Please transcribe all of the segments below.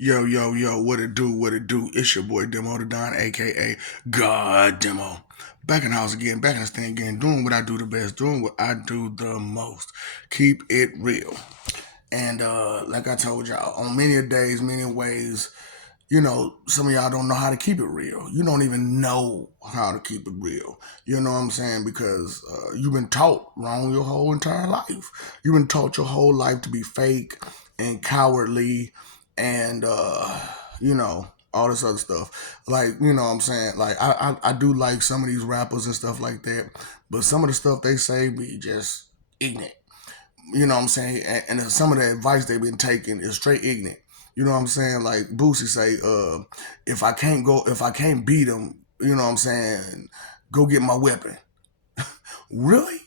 Yo, yo, yo, what it do, what it do? It's your boy Demo the Don, aka God Demo. Back in the house again, back in the stand again, doing what I do the best, doing what I do the most. Keep it real. And like I told y'all, on many days, many ways, some of y'all don't know how to keep it real. You don't even know how to keep it real. You know what I'm saying? Because you've been taught wrong your whole entire life. You've been taught your whole life to be fake and cowardly and, all this other stuff. Like, you know what I'm saying? Like, I do like some of these rappers and stuff like that, but some of the stuff they say be just ignorant. You know what I'm saying? And some of the advice they've been taking is straight ignorant. You know what I'm saying? Like Boosie say, if I can't beat him, you know what I'm saying, go get my weapon. Really?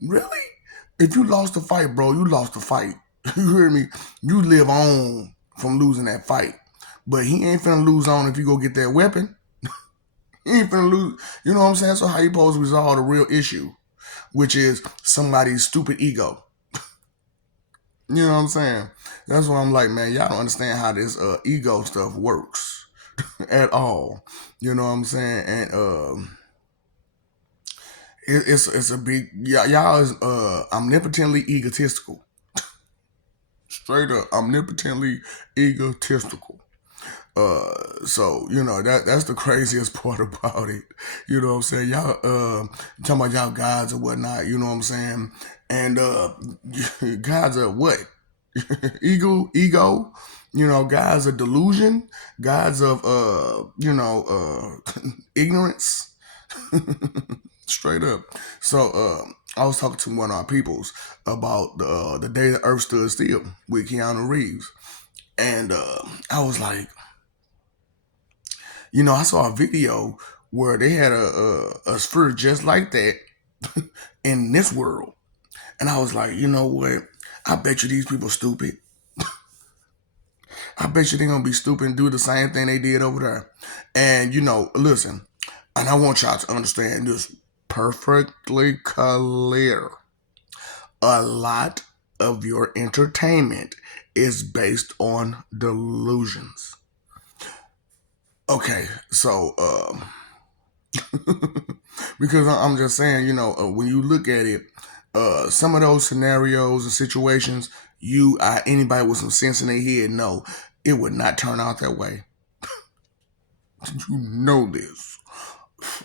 Really? If you lost the fight, bro, you lost the fight. You hear me? You live on from losing that fight. But he ain't finna lose on if you go get that weapon. He ain't finna lose. You know what I'm saying? So how you supposed to resolve the real issue, which is somebody's stupid ego? You know what I'm saying? That's why I'm like, man, y'all don't understand how this ego stuff works at all. You know what I'm saying? And it's a big y'all is omnipotently egotistical. Straight up, omnipotently egotistical. So that's the craziest part about it. You know what I'm saying? Y'all talking about y'all gods or whatnot. You know what I'm saying? And gods are what? ego. Gods of delusion, gods of ignorance. Straight up. So I was talking to one of our peoples about the day the Earth stood still with Keanu Reeves, and I was like, I saw a video where they had a sphere just like that in this world, and I was like, you know what? I bet you these people stupid. I bet you they're gonna be stupid and do the same thing they did over there. And listen, and I want y'all to understand this perfectly clear. A lot of your entertainment is based on delusions. Okay, so because I'm just saying, when you look at it, some of those scenarios and situations, anybody with some sense in their head know it would not turn out that way. You know this,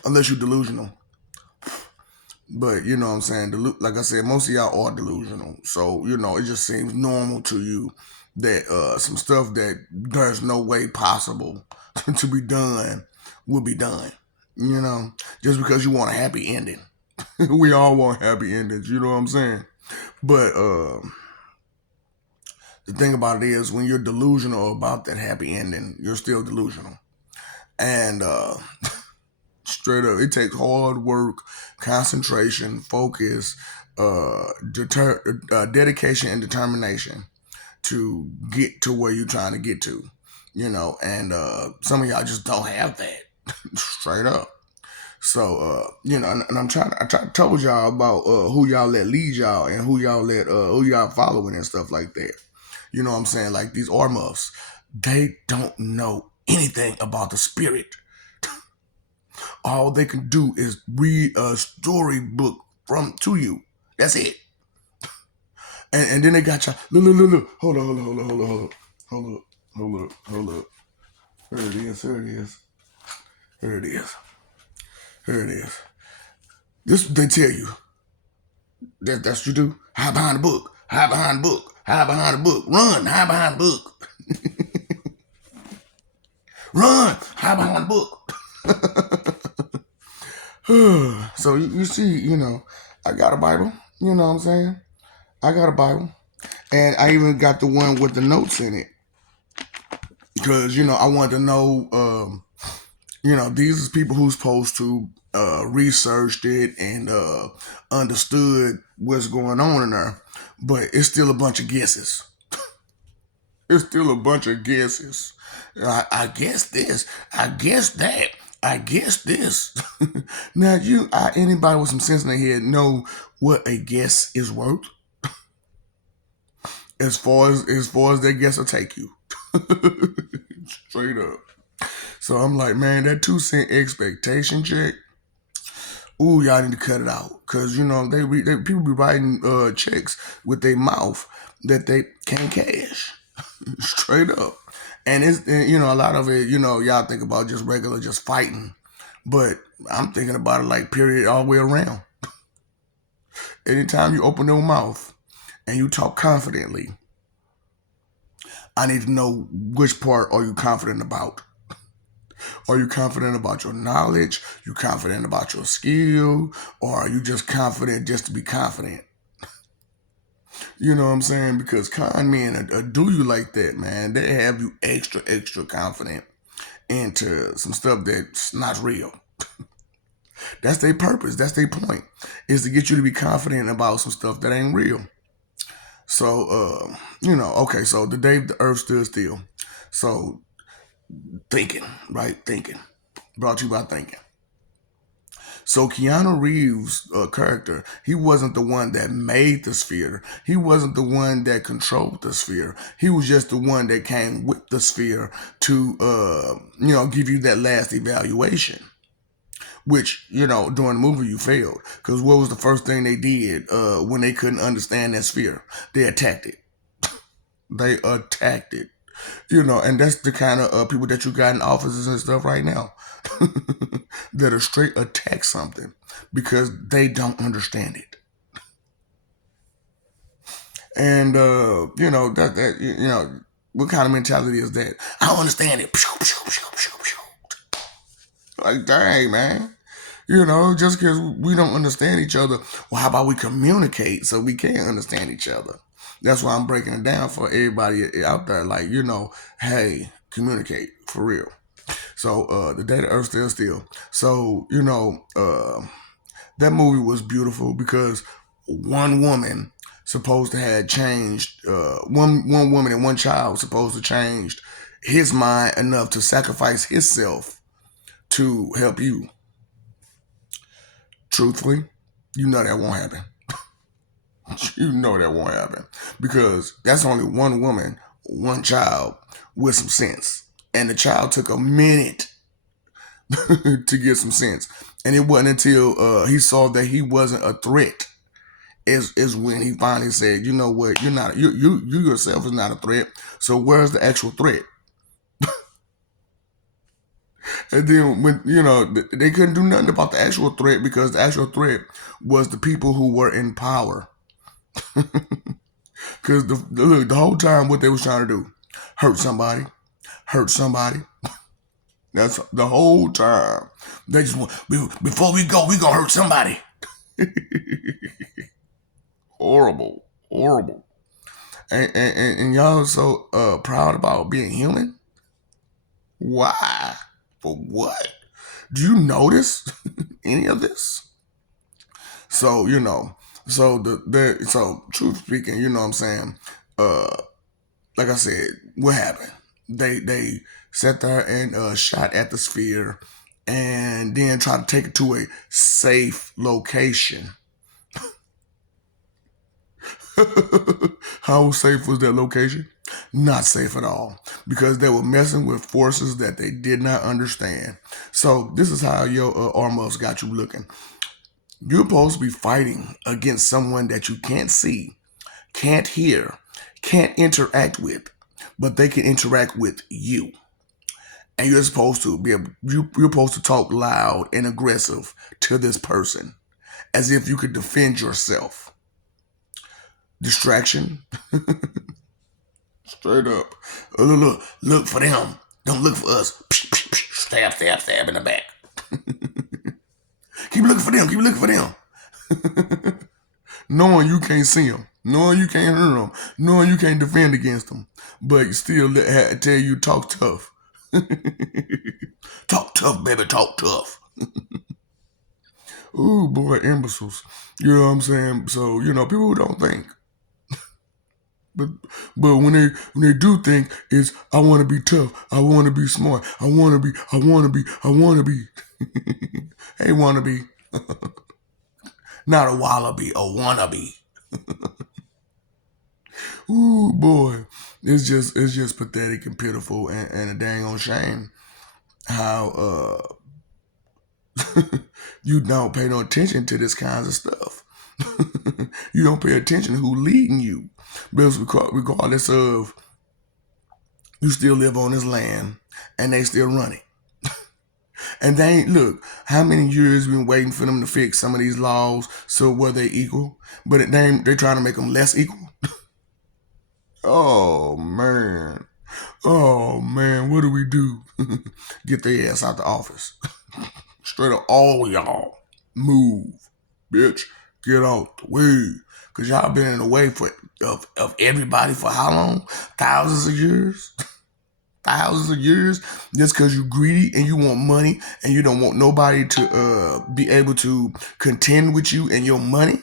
unless you're delusional. But you know what I'm saying? Like I said, most of y'all are delusional. So, it just seems normal to you that some stuff that there's no way possible to be done will be done. Just because you want a happy ending. We all want happy endings, you know what I'm saying? But the thing about it is, when you're delusional about that happy ending, you're still delusional. And straight up, it takes hard work, concentration, focus, dedication, and determination to get to where you're trying to get to. And some of y'all just don't have that. Straight up. So and I told y'all about who y'all let lead y'all and who y'all following and stuff like that. You know what I'm saying? Like these Ormuffs, they don't know anything about the spirit. All they can do is read a storybook to you. That's it. And then they got y'all. Look. Hold on. Hold up. Here it is. Here it is. This they tell you. That's what you do. Hide behind the book. Hide behind the book. Hide behind the book. Run. Hide behind the book. Run. Hide behind the book. So you see, I got a Bible. You know what I'm saying? I got a Bible. And I even got the one with the notes in it. Because, I wanted to know, these is people who's supposed to researched it and understood what's going on in there. But it's still a bunch of guesses. It's still a bunch of guesses. I guess this. I guess that. I guess this. Now, anybody with some sense in their head know what a guess is worth? As far as their guess will take you. Straight up. So I'm like, man, that 2 cent expectation check. Ooh, y'all need to cut it out, cause they people be writing checks with their mouth that they can't cash. Straight up. And a lot of it, y'all think about just regular, just fighting. But I'm thinking about it like period all the way around. Anytime you open your mouth and you talk confidently, I need to know which part are you confident about. Are you confident about your knowledge? You confident about your skill? Or are you just confident just to be confident? You know what I'm saying? Because con men do you like that, man. They have you extra, extra confident into some stuff that's not real. That's their purpose. That's their point, is to get you to be confident about some stuff that ain't real. So, okay, so the day the earth stood still. So, thinking, right? Thinking. Brought to you by thinking. So Keanu Reeves' character, he wasn't the one that made the sphere. He wasn't the one that controlled the sphere. He was just the one that came with the sphere to, give you that last evaluation. Which, during the movie you failed. Because what was the first thing they did when they couldn't understand that sphere? They attacked it. They attacked it. And that's the kind of people that you got in offices and stuff right now that are straight attack something because they don't understand it. And what kind of mentality is that? I don't understand it. Like, dang, man. Just because we don't understand each other, well, how about we communicate so we can understand each other? That's why I'm breaking it down for everybody out there. Like, hey, communicate for real. So, the day the earth stood still. So, that movie was beautiful because one woman supposed to have changed, one woman and one child supposed to change his mind enough to sacrifice himself to help you. Truthfully, that won't happen. That won't happen because that's only one woman, one child with some sense. And the child took a minute to get some sense. And it wasn't until he saw that he wasn't a threat is when he finally said, you know what, you're not, you yourself is not a threat. So where's the actual threat? And then when, they couldn't do nothing about the actual threat because the actual threat was the people who were in power. Because the whole time what they was trying to do, hurt somebody. That's the whole time. They just want, before we go, we gonna hurt somebody. Horrible. And y'all so proud about being human? Why? For what? Do you notice any of this? So, so truth speaking, you know what I'm saying? Like I said, what happened? They sat there and shot at the sphere and then tried to take it to a safe location. How safe was that location? Not safe at all because they were messing with forces that they did not understand. So this is how your armors got you looking. You're supposed to be fighting against someone that you can't see, can't hear, can't interact with, but they can interact with you. And you're supposed to you're supposed to talk loud and aggressive to this person as if you could defend yourself. Distraction. Straight up. Look for them. Don't look for us. Stab in the back. Keep looking for them. Knowing you can't see them. Knowing you can't hear them. Knowing you can't defend against them. But still tell you talk tough. Talk tough, baby. Talk tough. Ooh, boy, imbeciles. You know what I'm saying? So, people who don't think. But when they do think, it's I want to be tough, I want to be smart, I want to be. Hey, wannabe, not a wallaby, a wannabe. Ooh boy, it's just pathetic and pitiful and a dang on shame how you don't pay no attention to this kinds of stuff. You don't pay attention to who leading you, because regardless of, you still live on this land and they still run it. And they ain't, look, how many years we been waiting for them to fix some of these laws so were they equal, but they trying to make them less equal. Oh man. Oh man, what do we do? Get their ass out the office. Straight up, all y'all, move, bitch, get out the way. Cause y'all been in the way of everybody for how long? Thousands of years? Thousands of years, just because you greedy and you want money and you don't want nobody to be able to contend with you and your money.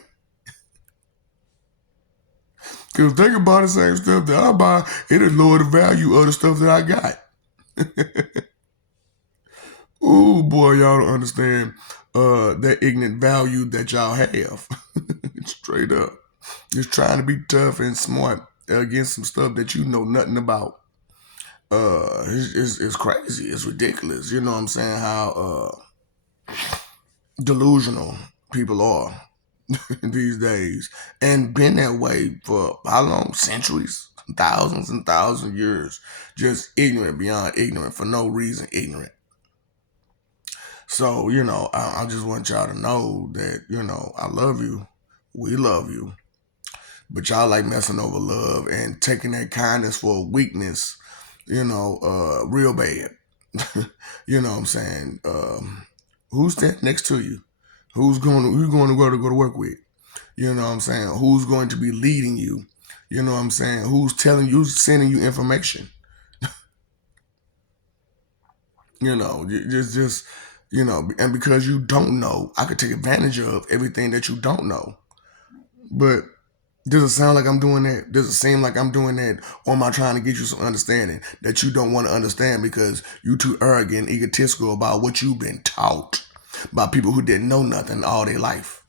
Because think about the same stuff that I buy, it'll lower the value of the stuff that I got. Oh boy, y'all don't understand that ignorant value that y'all have. Straight up. Just trying to be tough and smart against some stuff that you know nothing about. It's crazy. It's ridiculous. You know what I'm saying? How delusional people are these days, and been that way for how long? Centuries, thousands and thousands of years. Just ignorant beyond ignorant for no reason. Ignorant. So I just want y'all to know that I love you. We love you, but y'all like messing over love and taking that kindness for a weakness. Real bad. You know what I'm saying? Who's that next to you? Who's going to go to work with? You know what I'm saying? Who's going to be leading you? You know what I'm saying? Who's telling you, sending you information? And because you don't know, I could take advantage of everything that you don't know. But does it sound like I'm doing that? Does it seem like I'm doing that? Or am I trying to get you some understanding that you don't want to understand because you too arrogant, egotistical about what you've been taught by people who didn't know nothing all their life?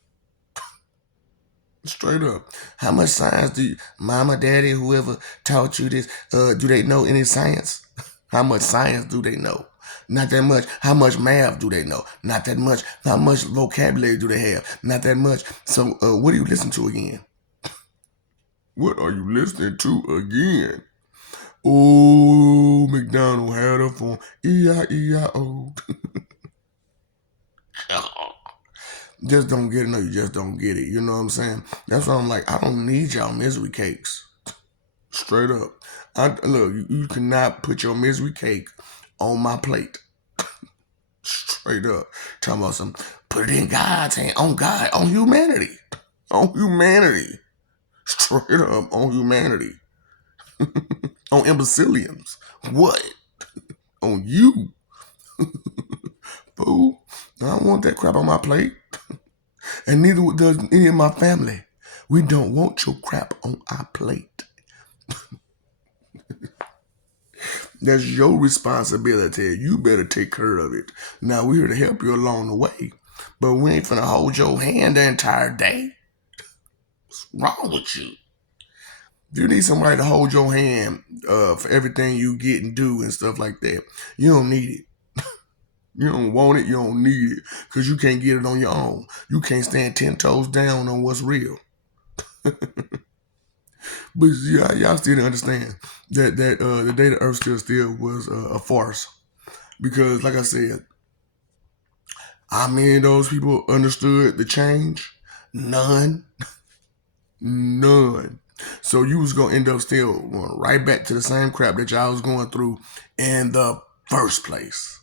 Straight up. How much science do mama, daddy, whoever taught you this, do they know any science? How much science do they know? Not that much. How much math do they know? Not that much. How much vocabulary do they have? Not that much. So what do you listen to again? What are you listening to again? Oh, McDonald had a phone. E-I-E-I-O. Just don't get it. No, you just don't get it. You know what I'm saying? That's why I'm like, I don't need y'all misery cakes. Straight up. Look, you cannot put your misery cake on my plate. Straight up. Talking about some, put it in God's hand. On God. On humanity. On humanity. Straight up. On humanity. On imbeciliums. What? On you. Fool. I don't want that crap on my plate. And neither does any of my family. We don't want your crap on our plate. That's your responsibility. You better take care of it. Now, we're here to help you along the way. But we ain't finna hold your hand the entire day. What's wrong with you? If you need somebody to hold your hand for everything you get and do and stuff like that, you don't need it. You don't want it, you don't need it, because you can't get it on your own. You can't stand 10 toes down on what's real. But yeah, y'all still didn't understand that the day the Earth still was a farce. Because, like I said, how many of those people understood the change? None. None. So you was gonna end up still going right back to the same crap that y'all was going through in the first place.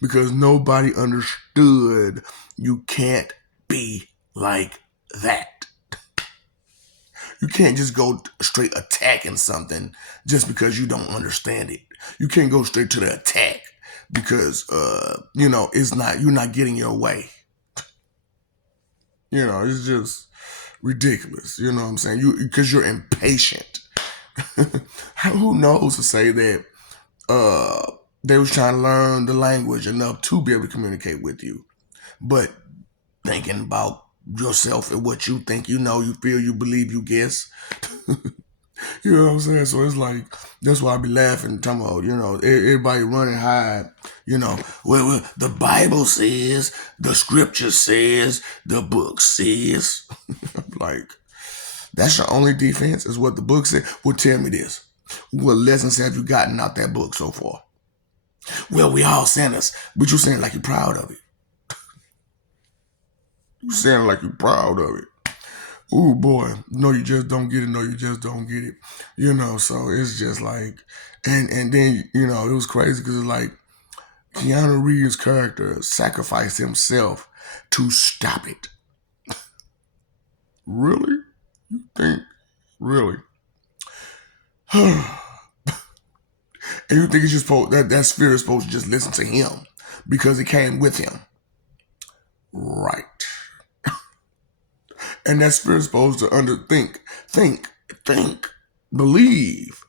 Because nobody understood you can't be like that. You can't just go straight attacking something just because you don't understand it. You can't go straight to the attack because it's not, you're not getting your way. It's just ridiculous. You know what I'm saying? Because you're impatient. Who knows to say that they was trying to learn the language enough to be able to communicate with you, but thinking about yourself and what you think, you feel, you believe, you guess. You know what I'm saying? So it's like that's why I be laughing, talking about, everybody running high, well, the Bible says, the scripture says, the book says. I'm like, that's your only defense, is what the book said. Well, tell me this. What lessons have you gotten out that book so far? Well, we all sinners, but you saying like you're proud of it. You saying like you're proud of it. Ooh boy, no, you just don't get it. No, you just don't get it. So it's just like, and then it was crazy because it's like Keanu Reeves' character sacrificed himself to stop it. Really? You think? Really? And you think it's just supposed that spirit is supposed to just listen to him because it came with him, right? And that spirit is supposed to think, believe,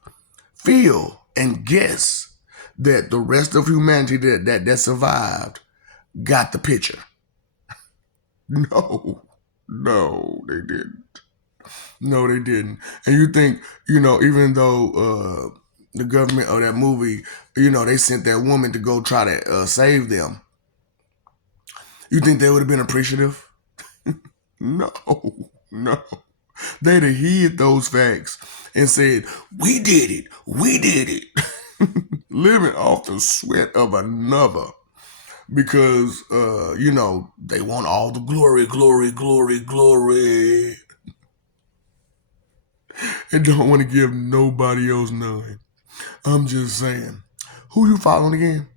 feel, and guess that the rest of humanity that survived got the picture. No, no, they didn't. No, they didn't. And you think, even though the government of that movie, they sent that woman to go try to save them, you think they would have been appreciative? No, no. They'd have hid those facts and said, "We did it. We did it." Living off the sweat of another because, they want all the glory, glory, glory, glory, and don't want to give nobody else none. I'm just saying. Who you following again?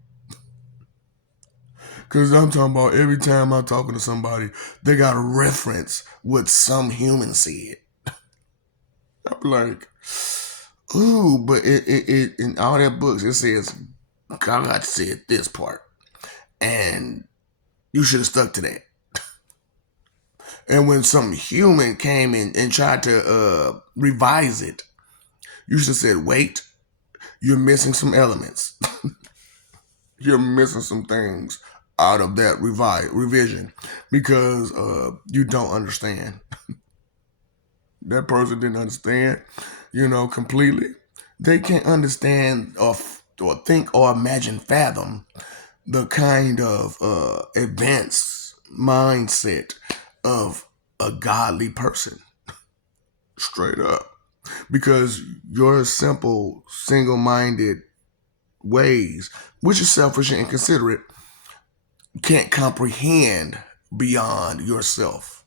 Because I'm talking about every time I'm talking to somebody, they got to reference what some human said. I'm like, ooh, but it in all that books, it says God said this part. And you should have stuck to that. And when some human came in and tried to revise it, you should have said, wait, you're missing some elements. You're missing some things out of that revision because you don't understand. That person didn't understand, completely. They can't understand or think or imagine, fathom the kind of advanced mindset of a godly person. Straight up. Because your simple, single minded ways, which is selfish and inconsiderate, can't comprehend beyond yourself.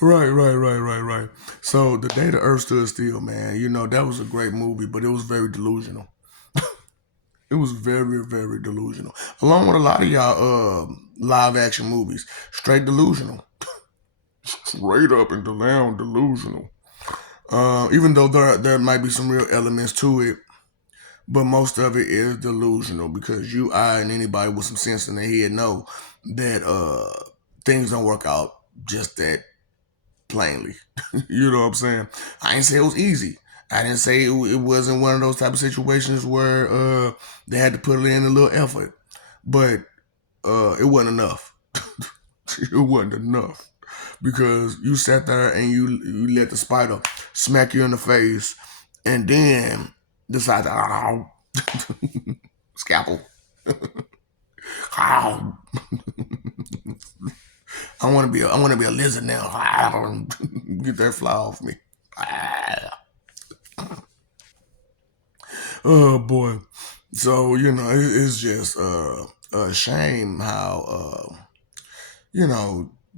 Right. So the day the earth stood still, man, that was a great movie, but it was very delusional. It was very, very delusional. Along with a lot of y'all live action movies. Straight delusional. Straight up and down delusional. Even though there might be some real elements to it, but most of it is delusional because you, I, and anybody with some sense in their head know that things don't work out just that plainly. You know what I'm saying? I didn't say it was easy. I didn't say it wasn't one of those type of situations where they had to put in a little effort, but it wasn't enough. It wasn't enough because you sat there and you let the spider smack you in the face, and then decide to scalpel. I want to be a lizard now. Get that fly off me. Oh boy. So it's just a shame how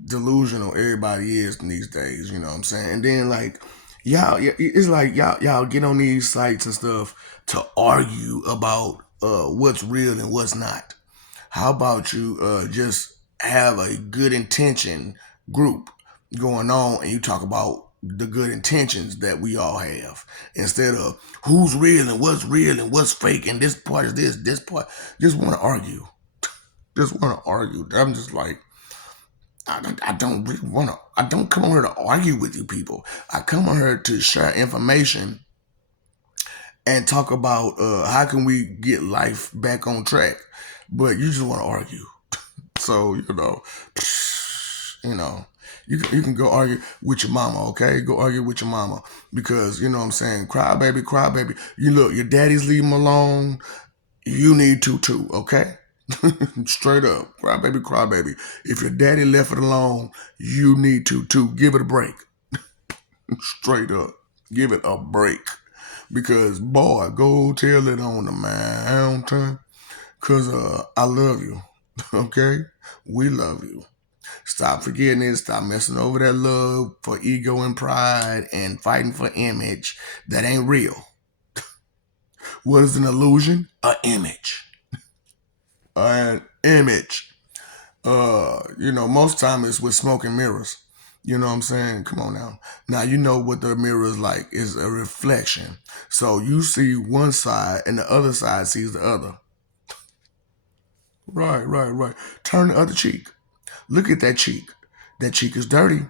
delusional everybody is in these days. You know what I'm saying? And then like y'all, it's like y'all get on these sites and stuff to argue about what's real and what's not. How about you just have a good intention group going on and you talk about the good intentions that we all have instead of who's real and what's fake and this part is this part. Just want to argue. Just want to argue. I'm just like, I don't really want to. I don't come on here to argue with you people. I come on here to share information and talk about how can we get life back on track. But you just want to argue. So you know, You can go argue with your mama, okay? Go argue with your mama because you know what I'm saying. Cry baby, cry baby. You look, your daddy's leaving alone. You need to too, okay? Straight up, cry baby, cry baby. If your daddy left it alone, you need to too. Give it a break. Straight up, give it a break. Because boy, go tell it on the mountain. Cause I love you. Okay? We love you. Stop forgetting it. Stop messing over that love for ego and pride and fighting for image that ain't real. What is an illusion? An image. An image. Most time it's with smoke and mirrors. You know what I'm saying? Come on now. Now you know what the mirror is like. It's a reflection. So you see one side and the other side sees the other. Right, right, right. Turn the other cheek. Look at that cheek. That cheek is dirty.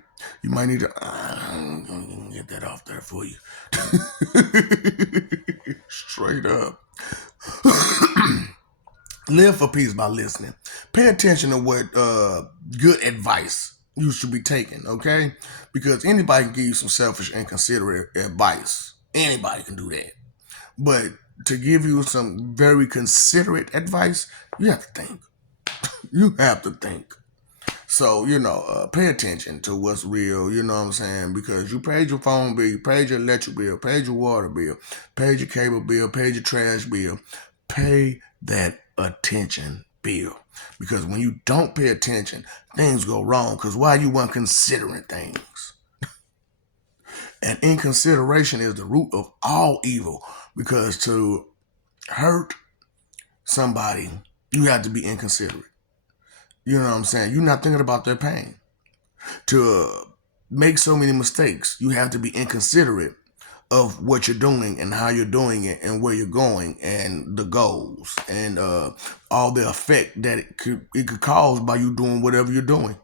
You might need to I'm gonna get that off there for you. Straight up. Live for peace by listening. Pay attention to what good advice you should be taking, okay? Because anybody can give you some selfish and considerate advice. Anybody can do that. But to give you some very considerate advice, you have to think. You have to think. So, pay attention to what's real, you know what I'm saying? Because you paid your phone bill, you paid your electric bill, paid your water bill, paid your cable bill, paid your trash bill. Pay that attention bill. Because when you don't pay attention, things go wrong. Because why you weren't considering things? And inconsideration is the root of all evil. Because to hurt somebody, you have to be inconsiderate. You know what I'm saying? You're not thinking about their pain. To make so many mistakes, you have to be inconsiderate of what you're doing and how you're doing it and where you're going and the goals and all the effect that it could cause by you doing whatever you're doing.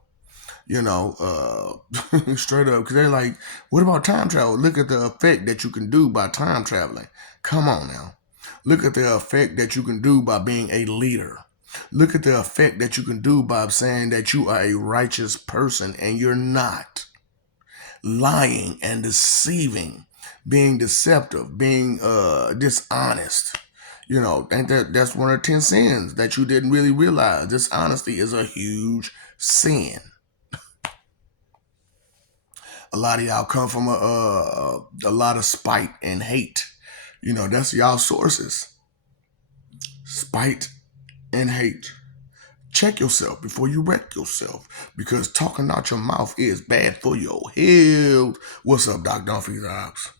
Straight up, because they're like, what about time travel? Look at the effect that you can do by time traveling. Come on now. Look at the effect that you can do by being a leader. Look at the effect that you can do by saying that you are a righteous person and you're not. Lying and deceiving, being deceptive, being dishonest. Think that's one of the 10 sins that you didn't really realize. Dishonesty is a huge sin. A lot of y'all come from a lot of spite and hate. That's y'all sources. Spite and hate. Check yourself before you wreck yourself, because talking out your mouth is bad for your health. What's up, Doc Dunphy's Ops?